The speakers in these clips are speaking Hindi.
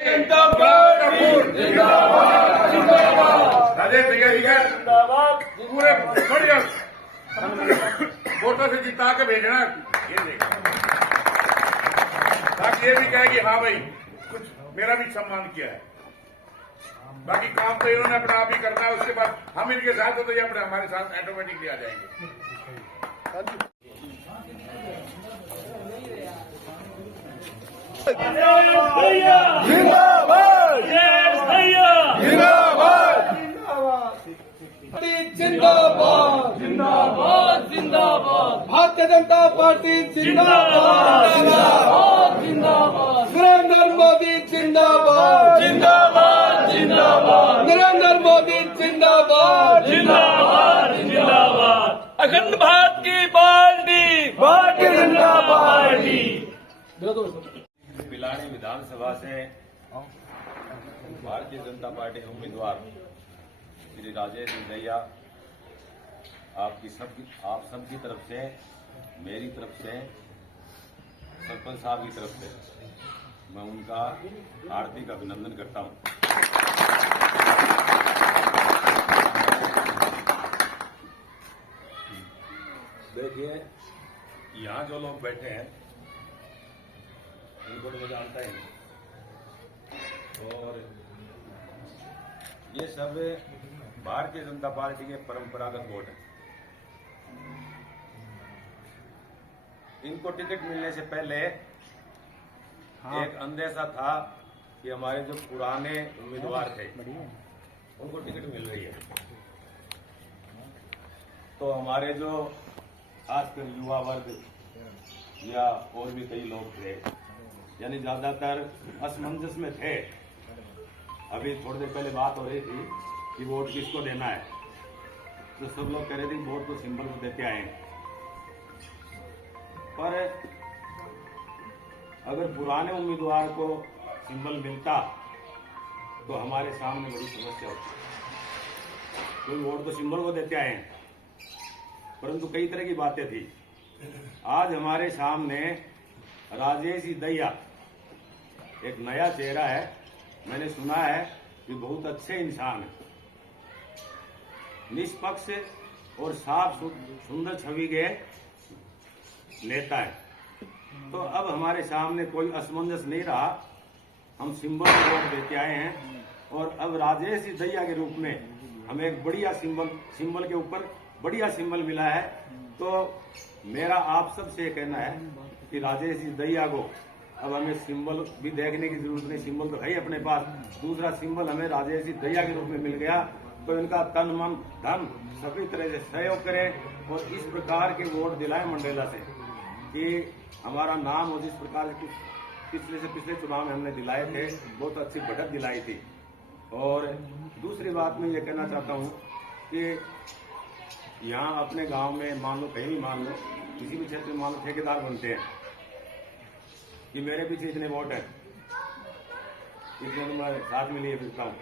जनता पार्टी जिंदाबाद जिंदाबाद। राजेश भैया जिंदाबाद। पूरे बढ़िया वोटों से जिता के भेजना ये देखा, ताकि ये भी कहे कि हाँ भाई कुछ मेरा भी सम्मान किया है। बाकी काम तो इन्होंने अपना आप ही करना है, उसके बाद हम इनके साथ हो तो ये अपने हमारे साथ ऑटोमेटिकली आ जाएंगे। जिंदाबाद जिंदाबाद जिंदाबाद जिंदाबाद जिंदाबाद। भारतीय जनता पार्टी जिंदाबाद जिंदाबाद जिंदाबाद। नरेंद्र मोदी जिंदाबाद जिंदाबाद जिंदाबाद। नरेंद्र मोदी जिंदाबाद जिंदाबाद जिंदाबाद। अखंड भारत की पार्टी भारतीय जनता पार्टी। पिलानी विधानसभा से भारतीय जनता पार्टी के उम्मीदवार श्री राजेश दैया आप सबकी तरफ से, मेरी तरफ से, सरपंच साहब की तरफ से मैं उनका हार्दिक अभिनंदन करता हूं। देखिए, यहाँ जो लोग बैठे हैं इनको तो मैं जानता ही नहीं, और ये सब भारतीय जनता पार्टी के परंपरागत वोट हैं। इनको टिकट मिलने से पहले एक अंदेशा था कि हमारे जो पुराने उम्मीदवार थे उनको टिकट मिल रही है, तो हमारे जो खासकर युवा वर्ग या और भी कई लोग थे, यानी ज्यादातर असमंजस में थे। अभी थोड़ी देर पहले बात हो रही थी कि वोट किसको देना है, तो सब लोग कह रहे थे वोट तो सिंबल को देते आए, पर अगर पुराने उम्मीदवार को सिंबल मिलता तो हमारे सामने बड़ी समस्या होती। कोई वोट तो सिंबल को देते आए, परंतु कई तरह की बातें थी। आज हमारे सामने राजेश दैया एक नया चेहरा है। मैंने सुना है कि बहुत अच्छे इंसान है, निष्पक्ष और साफ सुंदर छवि के नेता है। तो अब हमारे सामने कोई असमंजस नहीं रहा, हम सिंबल को वोट देते आए हैं, और अब राजेश दैया के रूप में हमें एक बढ़िया सिंबल के ऊपर बढ़िया सिंबल मिला है। तो मेरा आप सबसे कहना है कि राजेश दैया को अब हमें सिंबल भी देखने की जरूरत नहीं, सिंबल तो है ही अपने पास। दूसरा सिंबल हमें राजेश दैया के रूप में मिल गया, तो इनका तन मन धन सभी तरह से सहयोग करें और इस प्रकार के वोट दिलाएं मंडेला से कि हमारा नाम, और जिस प्रकार पिछले चुनाव में हमने दिलाए थे, बहुत अच्छी बढ़त दिलाई थी। और दूसरी बात मैं ये कहना चाहता हूँ कि यहाँ अपने गांव में मान लो, कहीं भी मान लो, किसी भी क्षेत्र में मान लो ठेकेदार बनते हैं कि मेरे पीछे इतने वोट हैं, इसमें तो मैं साथ में लिए फिरता हूँ।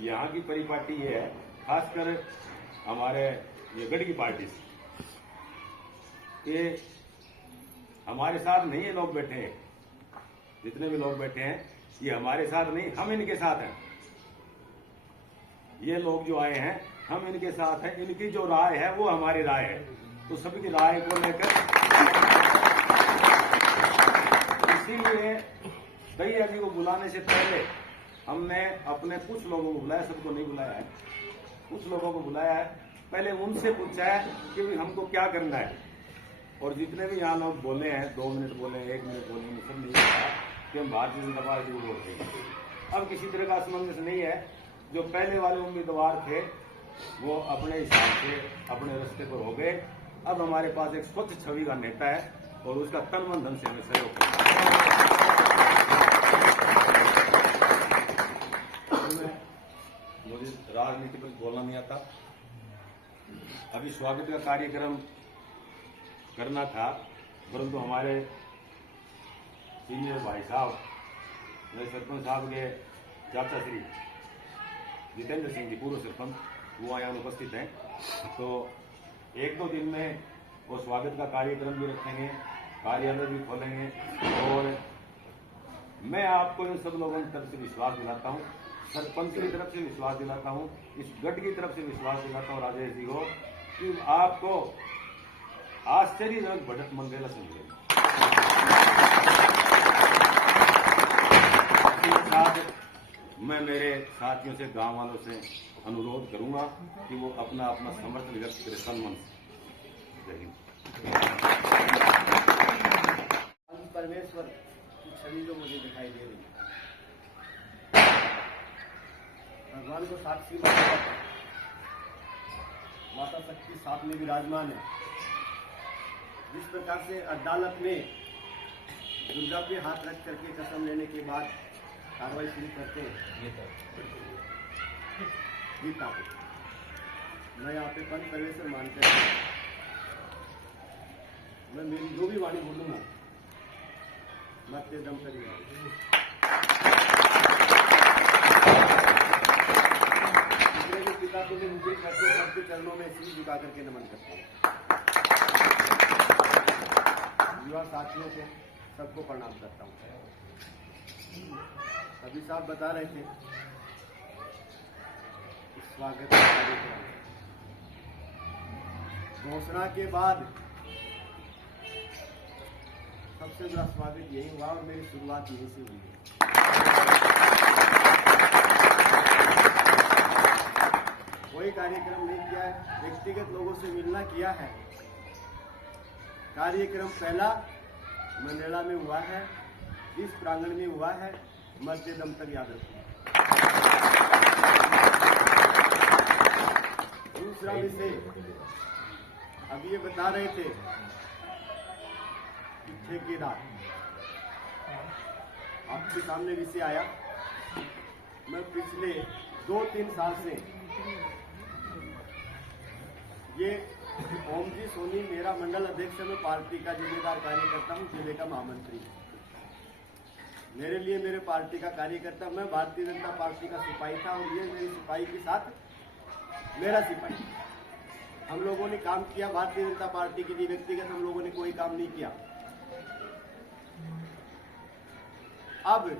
यहाँ की परिपाटी ये है, खासकर हमारे ये गढ़ की पार्टी ये हमारे साथ नहीं है। लोग बैठे हैं, जितने भी लोग बैठे हैं ये हमारे साथ नहीं, हम इनके साथ हैं। ये लोग जो आए हैं हम इनके साथ हैं, इनकी जो राय है वो हमारी राय है, तो सभी की राय को लेकर इसीलिए दैया जी को बुलाने से पहले हमने अपने कुछ लोगों को बुलाया, सबको नहीं बुलाया है, कुछ लोगों को बुलाया है। पहले उनसे पूछा है कि भी हमको क्या करना है, और जितने भी यहाँ लोग बोले हैं, 2 मिनट बोले, 1 मिनट बोले, सब नहीं कहा कि हम भारतीय जनता पार्टी को वोट देंगे। अब किसी तरह का असमंजस नहीं है। जो पहले वाले उम्मीदवार थे वो अपने हिसाब से अपने रास्ते पर हो गए। अब हमारे पास एक स्वच्छ छवि का नेता है और उसका तन मन धन से हमें सहयोग करना है। मुझे राजनीति पर बोलना नहीं आता। अभी स्वागत का कार्यक्रम करना था, परंतु हमारे सीनियर भाई साहब, मेरे सरपंच साहब के चाचा श्री जितेंद्र सिंह जी, पूर्व सरपंच, वो यहाँ उपस्थित हैं। तो 1-2 दिन में वो स्वागत का कार्यक्रम भी रखेंगे, कार्यालय भी खोलेंगे और मैं आपको इन सब लोगों की तरफ से विश्वास दिलाता हूँ, सरपंच की तरफ से विश्वास दिलाता हूँ, इस गढ़ की तरफ से विश्वास दिलाता हूँ राजेश जी को कि आपको आश्चर्यजनक बढ़त मंडेला से मिलेगी। इसके साथ मैं मेरे साथियों से, गांव वालों से अनुरोध करूंगा कि वो अपना अपना समर्थन व्यक्त करें सन्मान से। जय हिंद। परमेश्वर की छवि जो मुझे दिखाई दे रही है, भगवान को साक्षी माता शक्ति साथ में विराजमान है। जिस प्रकार से अदालत में दुर्गा पे हाथ रख करके कसम लेने के बाद कार्रवाई शुरू करते हैं, गीता को मैं यहाँ पे पंच परमेश्वर मानते हैं। मैं मेरी जो भी वाणी बोलूंगा मत्य दम तक पिता को भी मुझे करते सबके चरणों में सिर झुका करके नमन करता हूँ। युवा साथियों को सबको प्रणाम करता हूँ। अभी साहब बता रहे थे स्वागत कार्यक्रम घोषणा के बाद सबसे बड़ा स्वागत यही हुआ और मेरी शुरुआत यहीं से हुई है। कोई कार्यक्रम नहीं किया है, व्यक्तिगत लोगों से मिलना किया है। कार्यक्रम पहला मंडेला में हुआ है, इस प्रांगण में हुआ है, मध्य दम तक याद रखिए। दूसरा विषय अब ये बता रहे थे ठेकेदार, आपके सामने विषय आया। मैं पिछले 2-3 साल से ये ओम जी सोनी मेरा मंडल अध्यक्ष, मैं पार्टी का जिम्मेदार कार्यकर्ता हूँ, जिले का महामंत्री। मेरे लिए मेरे पार्टी का कार्यकर्ता, मैं भारतीय जनता पार्टी का सिपाही था और ये मेरी सिपाही के साथ मेरा सिपाही। हम लोगों ने काम किया भारतीय जनता पार्टी के लिए, व्यक्तिगत हम लोगों ने कोई काम नहीं किया। अब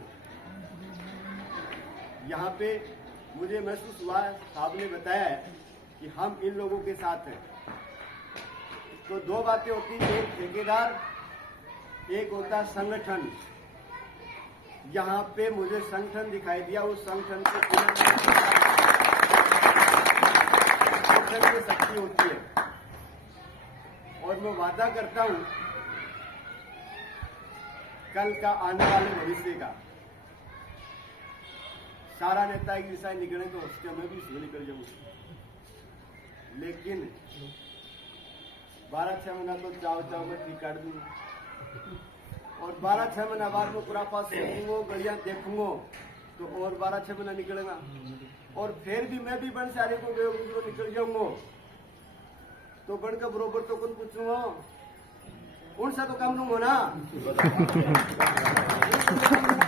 यहाँ पे मुझे महसूस हुआ, साहब ने बताया है कि हम इन लोगों के साथ हैं, तो दो बातें होती हैं, एक ठेकेदार, एक होता संगठन। यहाँ पे मुझे संगठन दिखाई दिया, उस संगठन से शक्ति होती है। और मैं वादा करता हूं कल का आने वाले भविष्य का सारा नेता एक दिशा निकले तो उसके मैं भी इसलिए निकल जाऊंगा, लेकिन 12-6 महीना तो चाव में ठीक काट दूंगा और 12-6 महीना बाद में पूरा पास सीखूंगा, गड़ियां देखूंगा तो और 12-6 महीना निकलेगा और फिर भी मैं भी बन सारे को निकल जाऊंगा तो बन का बरोबर तो कौन पूछूंगा, उनसे तो कम लूंगा ना।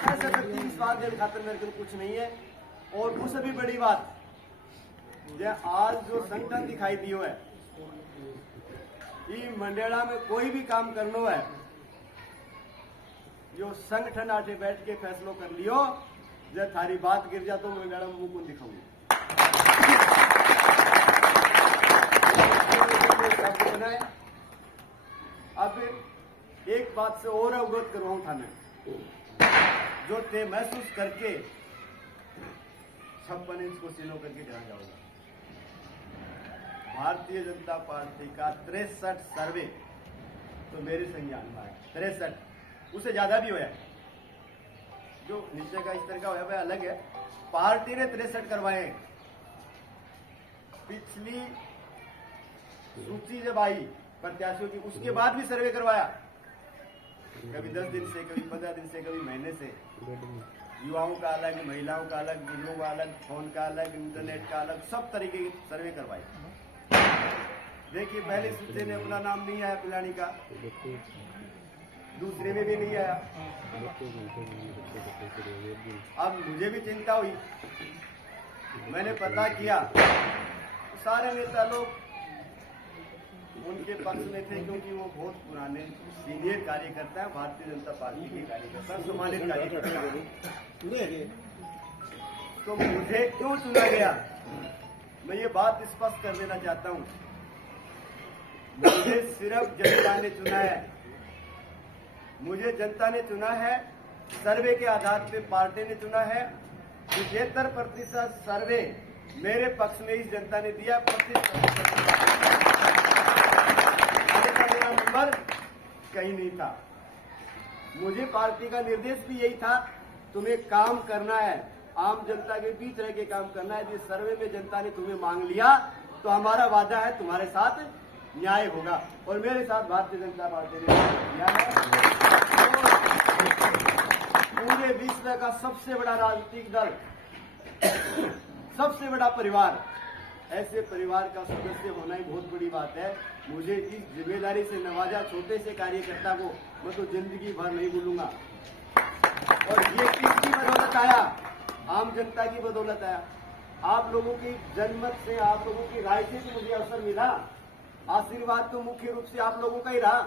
ऐसा विश्वास देने खातर मेरे को कुछ नहीं है। और उससे भी बड़ी बात, आज जो संगठन दिखाई दियो है, ये मंडेला में कोई भी काम करना है, जो संगठन आटे बैठ के फैसलो कर लियो, जब थारी बात गिर जा तो मंडेला में मुंह कौन दिखाऊंगा। अब एक बात से और अवगत करवाऊं थाने, जो ते महसूस करके 56 इंच को सीनो करके जहाँ जाऊंगा। भारतीय जनता पार्टी का 63 सर्वे तो मेरे संज्ञान में है, 63, उससे ज्यादा भी होया, जो नीचे का स्तर का होया वह अलग है। पार्टी ने 63 करवाए। पिछली सूची जब आई प्रत्याशियों की, उसके बाद भी सर्वे करवाया, कभी 10 दिन से, कभी 15 दिन से, कभी महीने से। युवाओं का अलग, महिलाओं का अलग, बुजुर्गों का अलग, फोन का अलग, इंटरनेट का अलग, सब तरीके की सर्वे करवाई। देखिए पहले सूची में अपना नाम नहीं आया पिलानी का, दूसरे में भी नहीं आया। अब मुझे भी चिंता हुई, मैंने पता किया, सारे नेता लोग उनके पक्ष में थे, क्योंकि वो बहुत पुराने सीनियर कार्यकर्ता है, भारतीय जनता पार्टी के कार्यकर्ता, सम्मानित कार्यकर्ता हैं। तो मुझे क्यों चुना गया, मैं ये बात स्पष्ट कर देना चाहता हूँ। मुझे सिर्फ जनता ने चुना है, मुझे जनता ने चुना है, सर्वे के आधार पे पार्टी ने चुना है। 75% सर्वे मेरे पक्ष में इस जनता ने दिया, 25% मेरा नंबर कहीं नहीं था। मुझे पार्टी का निर्देश भी यही था, तुम्हें काम करना है, आम जनता के बीच रह के काम करना है। जिस सर्वे में जनता ने तुम्हें मांग लिया, तो हमारा वादा है तुम्हारे साथ न्याय होगा, और मेरे साथ भारतीय जनता पार्टी ने किया है। पूरे विश्व का सबसे बड़ा राजनीतिक दल, सबसे बड़ा परिवार, ऐसे परिवार का सदस्य होना ही बहुत बड़ी बात है। मुझे इस जिम्मेदारी से नवाजा, छोटे से कार्यकर्ता को मैं तो जिंदगी भर नहीं भूलूंगा। और ये किसकी बदौलत आया? आम जनता की बदौलत आया। आप लोगों की जनमत से, आप लोगों की राय से तो मुझे अवसर मिला। आशीर्वाद तो मुख्य रूप से आप लोगों का ही रहा,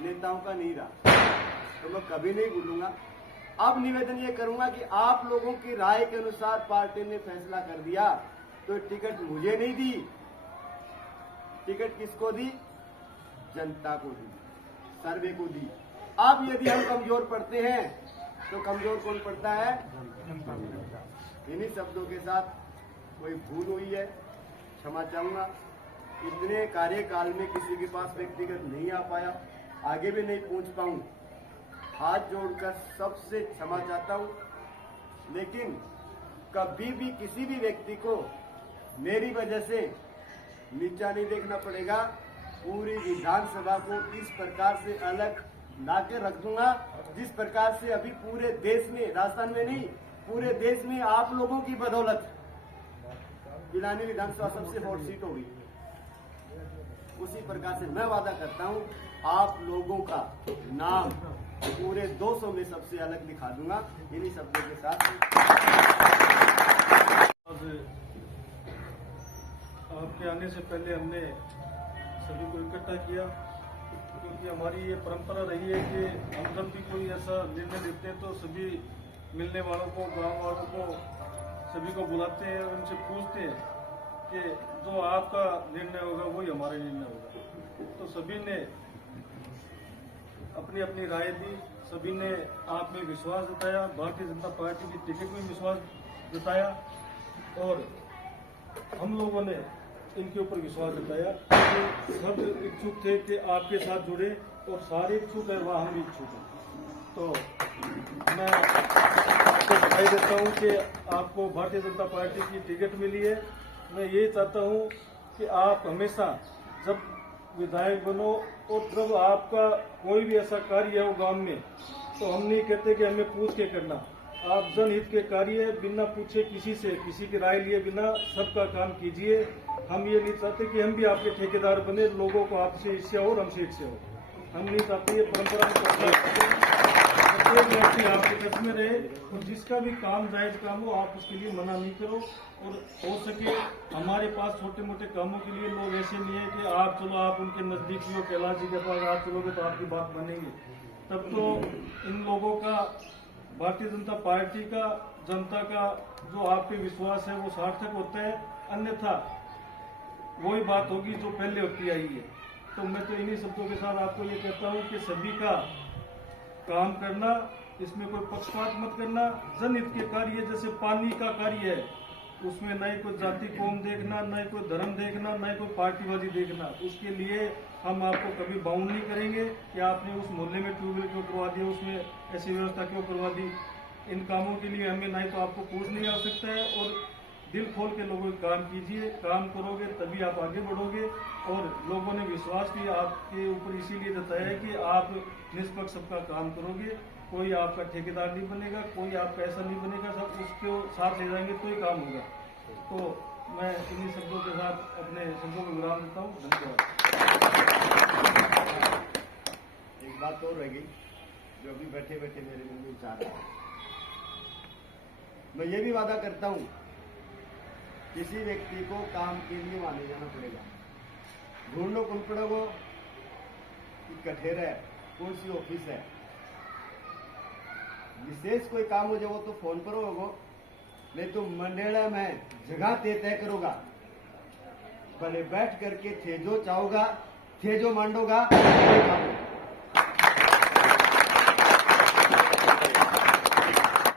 नेताओं का नहीं रहा, तो मैं कभी नहीं भूलूंगा। अब निवेदन ये करूंगा कि आप लोगों की राय के अनुसार पार्टी ने फैसला कर दिया, तो टिकट मुझे नहीं दी, टिकट किसको दी? जनता को दी, सर्वे को दी। अब यदि हम कमजोर पड़ते हैं, तो कमजोर कौन पड़ता है? इन्हीं शब्दों के साथ कोई भूल हुई है, क्षमा चाहूंगा। इतने कार्यकाल में किसी के पास व्यक्तिगत नहीं आ पाया, आगे भी नहीं पहुंच पाऊं, हाथ जोड़कर सबसे क्षमा चाहता हूं। लेकिन कभी भी किसी भी व्यक्ति को मेरी वजह से नीचा नहीं देखना पड़ेगा। पूरी विधानसभा को इस प्रकार से अलग ला के रख दूंगा, जिस प्रकार से अभी पूरे देश में, राजस्थान में नहीं, पूरे देश में आप लोगों की बदौलत गिलानी विधानसभा सबसे हॉट सीट होगी। उसी प्रकार से मैं वादा करता हूं, आप लोगों का नाम पूरे 200 में सबसे अलग लिखा दूंगा। इन्हीं शब्दों के साथ आपके आने से पहले हमने सभी को इकट्ठा किया, क्योंकि हमारी ये परंपरा रही है कि हम जब भी कोई ऐसा निर्णय लेते हैं तो सभी मिलने वालों को, गांव वालों को, सभी को बुलाते हैं और उनसे पूछते हैं कि जो आपका निर्णय होगा वही हमारा निर्णय होगा। तो सभी ने अपनी अपनी राय दी, सभी ने आप में विश्वास जताया, भारतीय जनता पार्टी की टिकट में विश्वास जताया, और हम लोगों ने इनके ऊपर विश्वास जताया कि सब इच्छुक थे कि आपके साथ जुड़े, और सारे इच्छुक है, वहाँ हम भी इच्छुक हैं। तो मैं आपको बधाई देता हूँ कि आपको भारतीय जनता पार्टी की टिकट मिली है। मैं ये चाहता हूँ कि आप हमेशा जब विधायक बनो और जब आपका कोई भी ऐसा कार्य हो गांव में, तो हम नहीं कहते कि हमें पूछ के करना। आप जनहित के कार्य बिना पूछे किसी से, किसी की राय लिए बिना सबका काम कीजिए। हम ये नहीं चाहते कि हम भी आपके ठेकेदार बने, लोगों को आपसे ईर्ष्या हो और हमसे ईर्ष्या हो। हम नहीं चाहते, ये परंपरा प्रत्येक व्यक्ति आपके टच में रहे, और जिसका भी काम जायज काम हो आप उसके लिए मना नहीं करो। और हो सके हमारे पास छोटे मोटे कामों के लिए लोग ऐसे नहीं है कि आप चलो, आप उनके नजदीकी हो, कैलाश जी के पास आप चलोगे तो आपकी बात बनेगी। तब तो इन लोगों का, भारतीय जनता पार्टी का, जनता का जो आप पे विश्वास है वो सार्थक होता है, अन्यथा वही बात होगी जो पहले होती आई है। तो मैं तो इन्हीं शब्दों के साथ आपको ये कहता हूँ कि सभी का काम करना, इसमें कोई पक्षपात मत करना। जनहित के कार्य जैसे पानी का कार्य है, उसमें न ही कोई जाति कौम देखना, न ही कोई धर्म देखना, न ही कोई पार्टीबाजी देखना। उसके लिए हम आपको कभी बाउंड नहीं करेंगे कि आपने उस मोहल्ले में ट्यूबवेल क्यों करवा दिया, उसमें ऐसी व्यवस्था क्यों करवा दी। इन कामों के लिए हमें ना ही तो आपको पूछने की आवश्यकता है, और दिल खोल के लोगों के काम कीजिए। काम करोगे तभी आप आगे बढ़ोगे, और लोगों ने विश्वास भी आपके ऊपर इसीलिए जताया है कि आप निष्पक्ष सबका काम करोगे। कोई आपका ठेकेदार नहीं बनेगा, कोई आपका ऐसा नहीं बनेगा, सब उसको साथ ले जाएंगे तो ही काम होगा। तो मैं इन्हीं शब्दों के साथ अपने शब्दों को विराम देता हूँ। धन्यवाद। एक बात और रह गई जो अभी बैठे बैठे मेरे मन में विचार रहा है। मैं ये भी वादा करता हूँ, किसी व्यक्ति को काम के लिए वहां नहीं जाना पड़ेगा। ढूंढो कौन पड़ोगो कठेर है कौन सी ऑफिस है, विशेष कोई काम हो जाए वो तो फोन पर होगो, नहीं तो मंडेला में जगह तय करोगा, भले बैठ करके थे जो चाहोगा थे जो मांडोगा